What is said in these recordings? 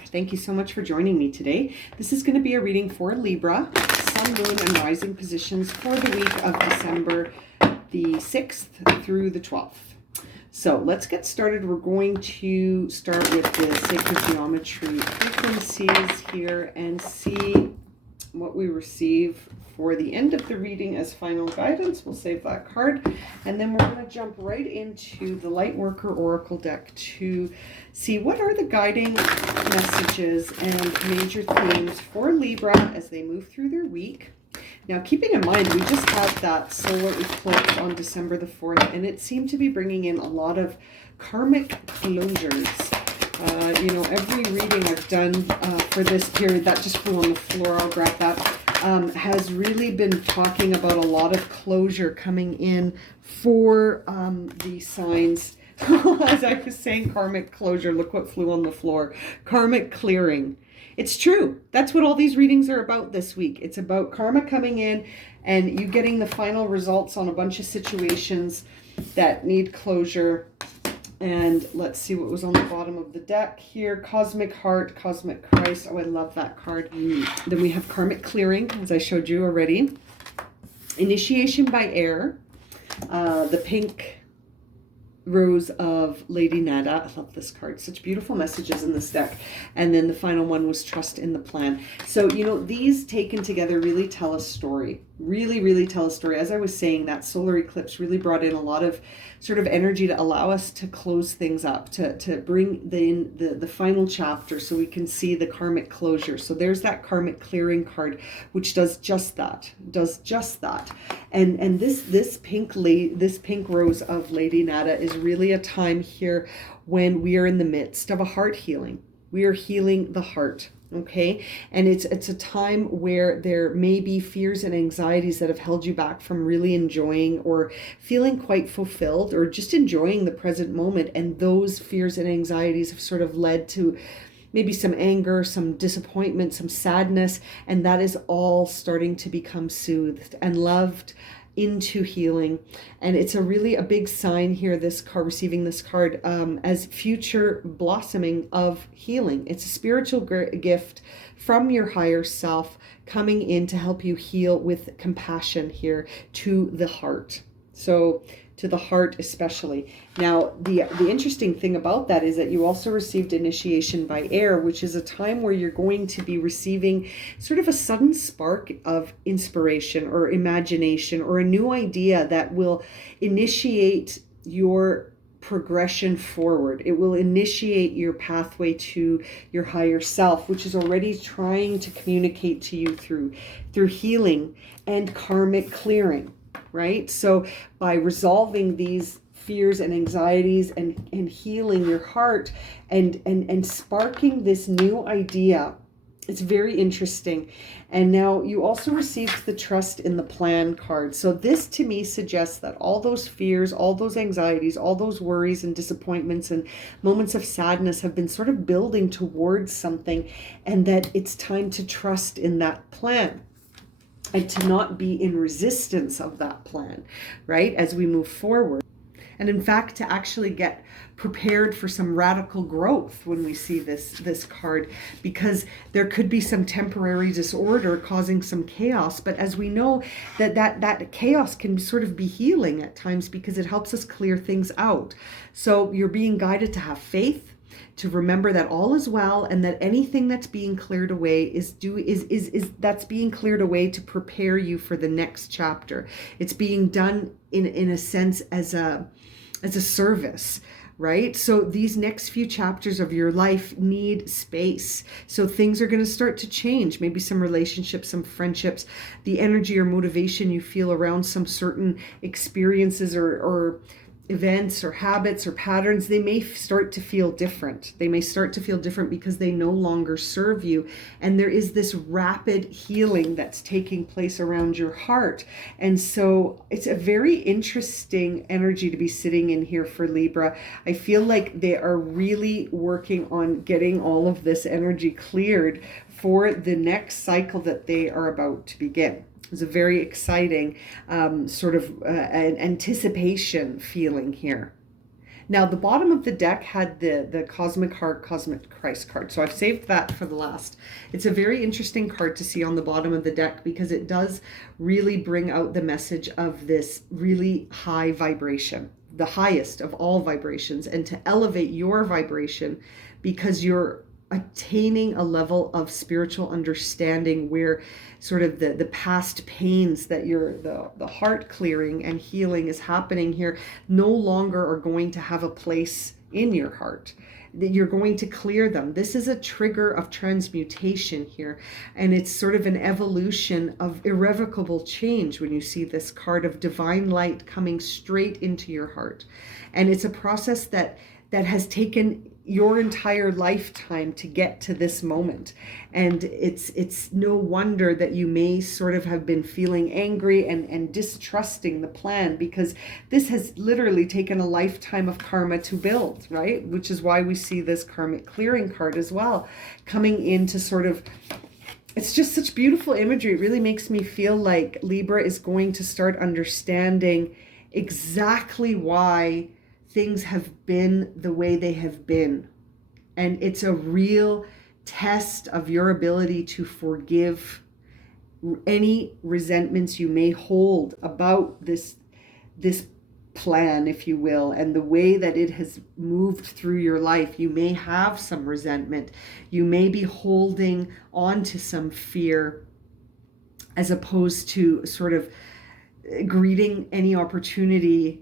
back. Thank you so much for joining me today. This is going to be a reading for Libra, Sun, Moon, and Rising positions for the week of December the 6th through the 12th. So let's get started. We're going to start with the sacred geometry frequencies here and see what we receive for the end of the reading as final guidance. We'll save that card, and then we're going to jump right into the Lightworker Oracle deck to see what are the guiding messages and major themes for Libra as they move through their week. Now, keeping in mind, we just had that solar eclipse on December the 4th, and it seemed to be bringing in a lot of karmic closures. Every reading I've done for this period, that just flew on the floor, I'll grab that, has really been talking about a lot of closure coming in for the signs. As I was saying, karmic closure, look what flew on the floor. Karmic clearing. It's true. That's what all these readings are about this week. It's about karma coming in and you getting the final results on a bunch of situations that need closure. And let's see what was on the bottom of the deck here. Cosmic Heart, Cosmic Christ. Oh, I love that card. Then we have Karmic Clearing, as I showed you already. Initiation by Air. The pink rose of Lady Nada. I love this card. Such beautiful messages in this deck. And then the final one was Trust in the Plan. So, these taken together really tell a story. Really tell a story. As I was saying, that solar eclipse really brought in a lot of sort of energy to allow us to close things up, to bring in the final chapter so we can see the karmic closure. So there's that karmic clearing card, which does just that, And this pink rose of Lady Nada is really a time here when we are in the midst of a heart healing. We are healing the heart. Okay. And it's a time where there may be fears and anxieties that have held you back from really enjoying or feeling quite fulfilled or just enjoying the present moment. And those fears and anxieties have sort of led to maybe some anger, some disappointment, some sadness. And that is all starting to become soothed and loved into healing. And it's a big sign here, this card, receiving this card as future blossoming of healing. It's a spiritual gift from your higher self coming in to help you heal with compassion here to the heart. So to the heart especially. Now, the interesting thing about that is that you also received initiation by air, which is a time where you're going to be receiving sort of a sudden spark of inspiration or imagination or a new idea that will initiate your progression forward. It will initiate your pathway to your higher self, which is already trying to communicate to you through healing and karmic clearing. Right? So by resolving these fears and anxieties and healing your heart and sparking this new idea, it's very interesting. And now you also received the Trust in the Plan card. So this to me suggests that all those fears, all those anxieties, all those worries and disappointments and moments of sadness have been sort of building towards something, and that it's time to trust in that plan. And to not be in resistance of that plan, right, as we move forward. And in fact, to actually get prepared for some radical growth when we see this card, because there could be some temporary disorder causing some chaos. But as we know, that chaos can sort of be healing at times because it helps us clear things out. So you're being guided to have faith, to remember that all is well, and that anything that's being cleared away is being cleared away to prepare you for the next chapter. It's being done in a sense as a service, right? So these next few chapters of your life need space. So things are going to start to change. Maybe some relationships, some friendships, the energy or motivation you feel around some certain experiences or events or habits or patterns, they may start to feel different. They may start to feel different because they no longer serve you. And there is this rapid healing that's taking place around your heart. And so it's a very interesting energy to be sitting in here for Libra. I feel like they are really working on getting all of this energy cleared for the next cycle that they are about to begin. It's a very exciting an anticipation feeling here. Now, the bottom of the deck had the Cosmic Heart, Cosmic Christ card. So I've saved that for the last. It's a very interesting card to see on the bottom of the deck because it does really bring out the message of this really high vibration, the highest of all vibrations, and to elevate your vibration because you're attaining a level of spiritual understanding where sort of the past pains that the heart clearing and healing is happening here no longer are going to have a place in your heart, that you're going to clear them. This is a trigger of transmutation here, and it's sort of an evolution of irrevocable change when you see this card of divine light coming straight into your heart. And it's a process that has taken your entire lifetime to get to this moment. And it's no wonder that you may sort of have been feeling angry and distrusting the plan, because this has literally taken a lifetime of karma to build, right? Which is why we see this karmic clearing card as well, coming in to sort of, it's just such beautiful imagery. It really makes me feel like Libra is going to start understanding exactly why things have been the way they have been. And it's a real test of your ability to forgive any resentments you may hold about this plan, if you will, and the way that it has moved through your life. You may have some resentment. You may be holding on to some fear as opposed to sort of greeting any opportunity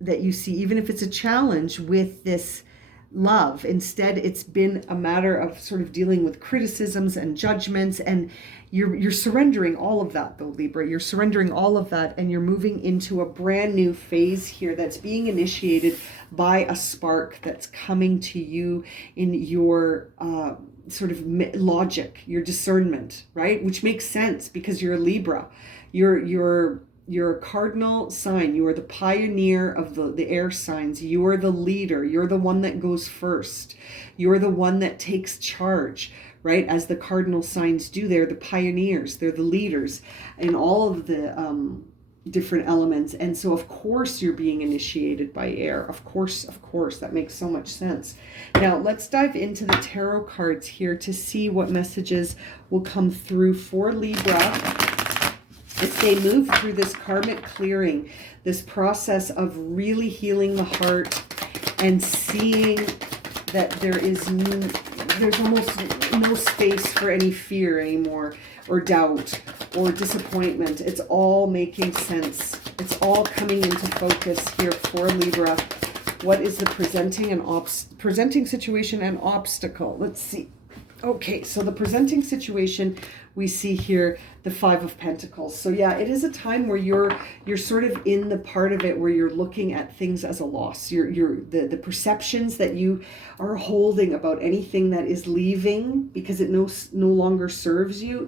that you see, even if it's a challenge, with this love. Instead, it's been a matter of sort of dealing with criticisms and judgments, and you're surrendering all of that, though, Libra. You're surrendering all of that, and you're moving into a brand new phase here that's being initiated by a spark that's coming to you in your sort of logic, your discernment, right? Which makes sense because you're a Libra. You're a cardinal sign. You are the pioneer of the air signs. You are the leader. You're the one that goes first. You're the one that takes charge, right? As the cardinal signs do. They're the pioneers. They're the leaders in all of the different elements. And so, of course, you're being initiated by air. Of course, that makes so much sense. Now, let's dive into the tarot cards here to see what messages will come through for Libra as they move through this karmic clearing, this process of really healing the heart and seeing that there's almost no space for any fear anymore, or doubt, or disappointment. It's all making sense. It's all coming into focus here for Libra. What is the presenting situation and obstacle? Let's see. Okay, so the presenting situation, we see here the Five of Pentacles. So yeah, it is a time where you're sort of in the part of it where you're looking at things as a loss. The perceptions that you are holding about anything that is leaving because it no longer serves you,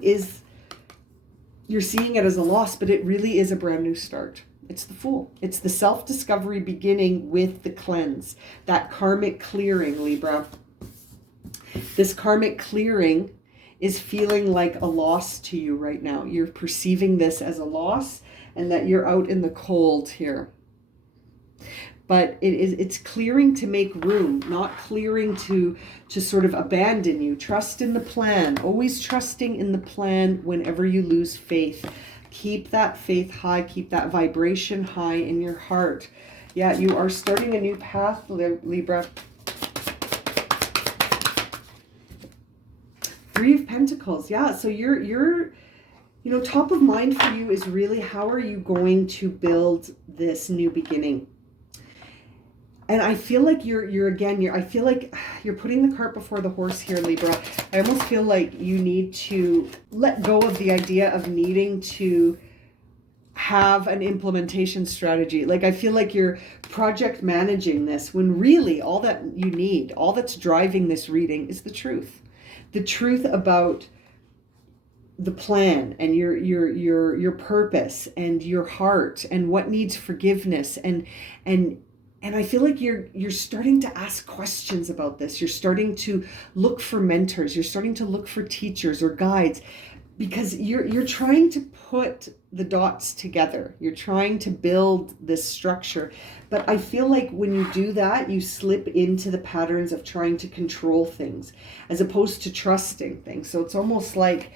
you're seeing it as a loss, but it really is a brand new start. It's the Fool. It's the self-discovery beginning with the cleanse, that karmic clearing, Libra. This karmic clearing is feeling like a loss to you right now. You're perceiving this as a loss and that you're out in the cold here. But it's clearing to make room, not clearing to sort of abandon you. Trust in the plan. Always trusting in the plan whenever you lose faith. Keep that faith high. Keep that vibration high in your heart. Yeah, you are starting a new path, Libra. Three of Pentacles. Yeah, so you're top of mind for you is really how are you going to build this new beginning? And I feel like I feel like you're putting the cart before the horse here, Libra. I almost feel like you need to let go of the idea of needing to have an implementation strategy. Like, I feel like you're project managing this when really all that you need, all that's driving this reading is the truth. The truth about the plan and your purpose and your heart and what needs forgiveness and I feel like you're starting to ask questions about this. You're starting to look for mentors. You're starting to look for teachers or guides. because you're trying to put the dots together. You're trying to build this structure. But I feel like when you do that, you slip into the patterns of trying to control things as opposed to trusting things. So it's almost like,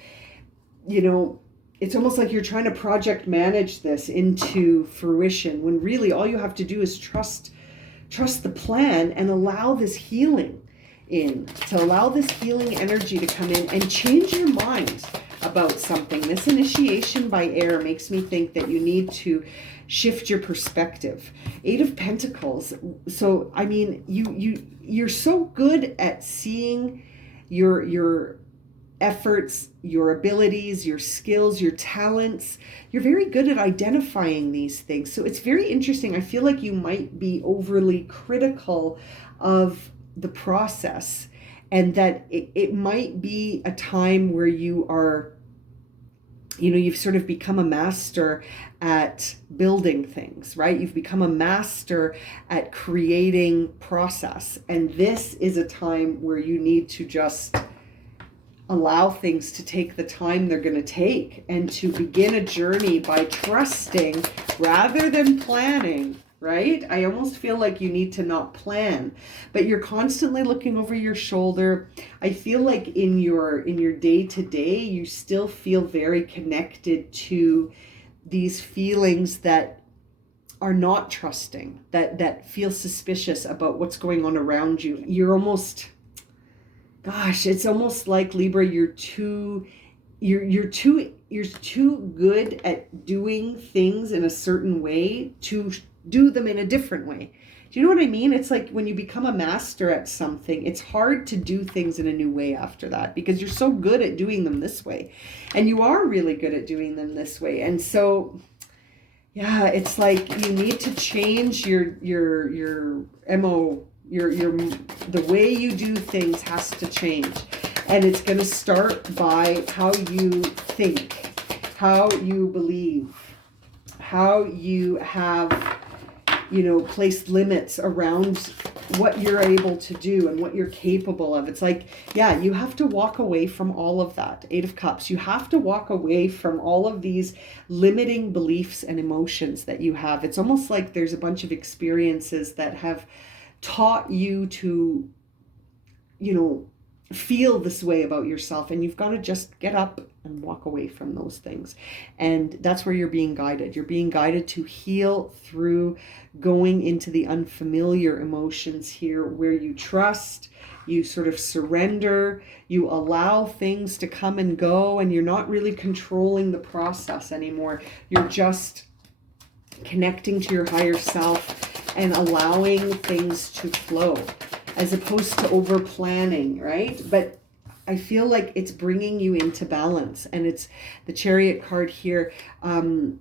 it's almost like you're trying to project manage this into fruition, when really all you have to do is trust the plan and allow this healing allow this healing energy to come in and change your mind about something. This initiation by air makes me think that you need to shift your perspective. 8 of Pentacles. So, I mean, you're so good at seeing your efforts, your abilities, your skills, your talents. You're very good at identifying these things. So it's very interesting. I feel like you might be overly critical of the process, and that it might be a time where you are, you've sort of become a master at building things, right? You've become a master at creating process. And this is a time where you need to just allow things to take the time they're going to take, and to begin a journey by trusting rather than planning, right? I almost feel like you need to not plan, but you're constantly looking over your shoulder. I feel like in your day-to-day, you still feel very connected to these feelings that are not trusting, that feel suspicious about what's going on around you. You're almost, gosh, it's almost like, Libra, you're too good at doing things in a certain way to do them in a different way. Do you know what I mean? It's like when you become a master at something, it's hard to do things in a new way after that, because you're so good at doing them this way. And you are really good at doing them this way. And so, yeah, it's like you need to change your MO, the way you do things has to change. And it's going to start by how you think, how you believe, how you have, placed limits around what you're able to do and what you're capable of. It's like, yeah, you have to walk away from all of that. 8 of Cups. You have to walk away from all of these limiting beliefs and emotions that you have. It's almost like there's a bunch of experiences that have taught you to, feel this way about yourself, and you've got to just get up and walk away from those things. And that's where you're being guided. You're being guided to heal through going into the unfamiliar emotions here, where you trust, you sort of surrender, you allow things to come and go, and you're not really controlling the process anymore. You're just connecting to your higher self and allowing things to flow, as opposed to over planning, right? But I feel like it's bringing you into balance, and it's the Chariot card here,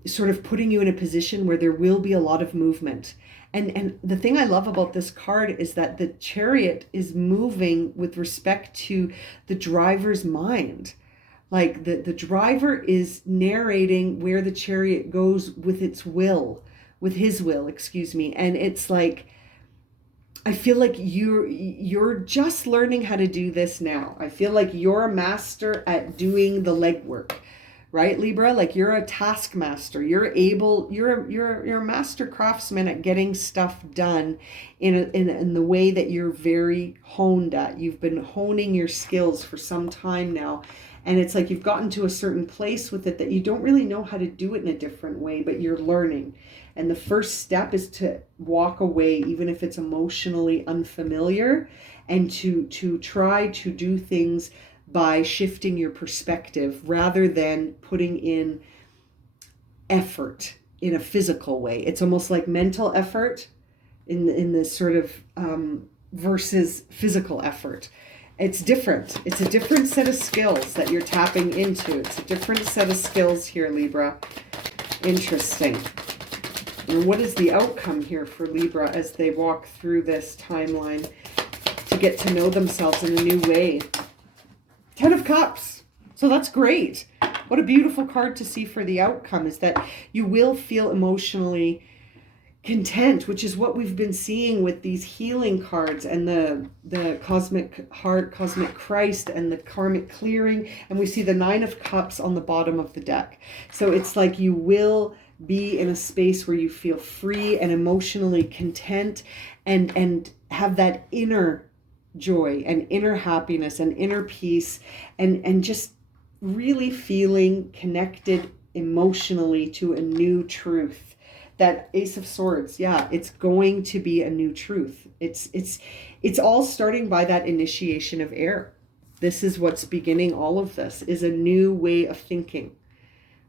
sort of putting you in a position where there will be a lot of movement. And the thing I love about this card is that the Chariot is moving with respect to the driver's mind. Like the driver is narrating where the Chariot goes with its will, with his will, excuse me. And it's like, I feel like you're just learning how to do this now. I feel like you're a master at doing the legwork, right, Libra? Like you're a taskmaster. You're a master craftsman at getting stuff done in the way that you're very honed at. You've been honing your skills for some time now. And it's like you've gotten to a certain place with it that you don't really know how to do it in a different way, but you're learning. And the first step is to walk away, even if it's emotionally unfamiliar, and to try to do things by shifting your perspective rather than putting in effort in a physical way. It's almost like mental effort in this sort of versus physical effort. It's different. It's a different set of skills that you're tapping into. It's a different set of skills here, Libra. Interesting. And what is the outcome here for Libra as they walk through this timeline to get to know themselves in a new way? 10 of Cups. So that's great. What a beautiful card to see for the outcome, is that you will feel emotionally content, which is what we've been seeing with these healing cards and the cosmic heart, cosmic Christ, and the karmic clearing. And we see the 9 of Cups on the bottom of the deck. So it's like you will be in a space where you feel free and emotionally content, and have that inner joy and inner happiness and inner peace, and just really feeling connected emotionally to a new truth. That Ace of Swords, yeah, it's going to be a new truth. It's all starting by that initiation of air. This is what's beginning all of this, is a new way of thinking,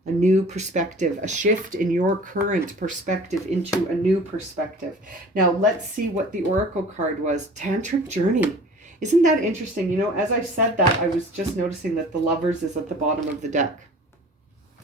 a new perspective, a shift in your current perspective into a new perspective. Now, let's see what the Oracle card was. Tantric Journey. Isn't that interesting? You know, as I said that, I was just noticing that the Lovers is at the bottom of the deck.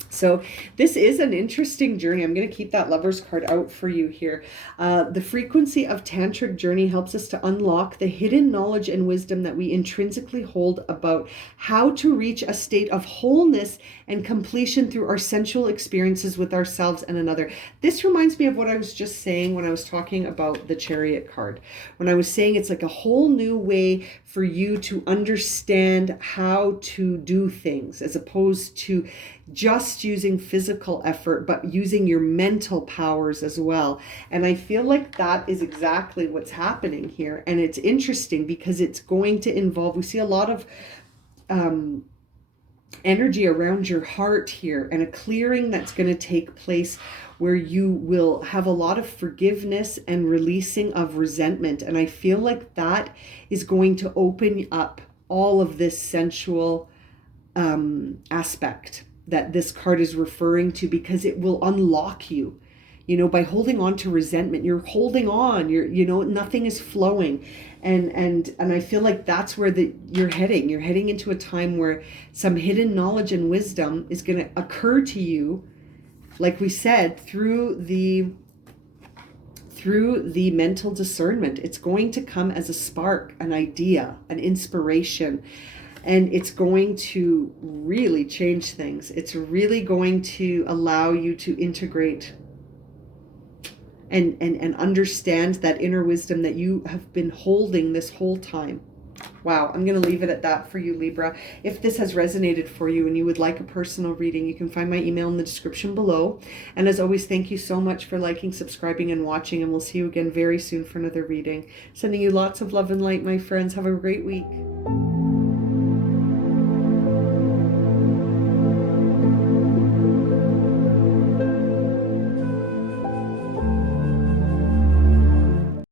So this is an interesting journey. I'm going to keep that Lovers card out for you here. The frequency of Tantric Journey helps us to unlock the hidden knowledge and wisdom that we intrinsically hold about how to reach a state of wholeness and completion through our sensual experiences with ourselves and another. This reminds me of what I was just saying when I was talking about the Chariot card. When I was saying it's like a whole new way for you to understand how to do things, as opposed to just using physical effort, but using your mental powers as well. And I feel like that is exactly what's happening here. And it's interesting because it's going to involve, we see a lot of energy around your heart here, and a clearing that's going to take place where you will have a lot of forgiveness and releasing of resentment. And I feel like that is going to open up all of this sensual aspect that this card is referring to, because it will unlock you. You know, by holding on to resentment, you're holding on, nothing is flowing. And I feel like that's where you're heading. You're heading into a time where some hidden knowledge and wisdom is going to occur to you, like we said, through the mental discernment. It's going to come as a spark, an idea, an inspiration. And it's going to really change things. It's really going to allow you to integrate and understand that inner wisdom that you have been holding this whole time. Wow, I'm going to leave it at that for you, Libra. If this has resonated for you and you would like a personal reading, you can find my email in the description below. And as always, thank you so much for liking, subscribing, and watching. And we'll see you again very soon for another reading. Sending you lots of love and light, my friends. Have a great week.